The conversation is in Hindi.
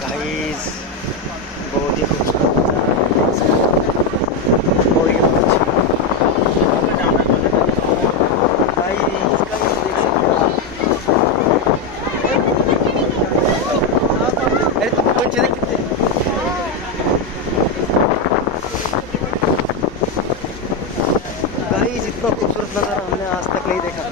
गाइस बहुत ही खूबसूरत और ये पक्षी गाइस देख सकते हो। अरे तुम कौन चले कितने गाइस इतना खूबसूरत नज़ारा हमने आज तक नहीं देखा।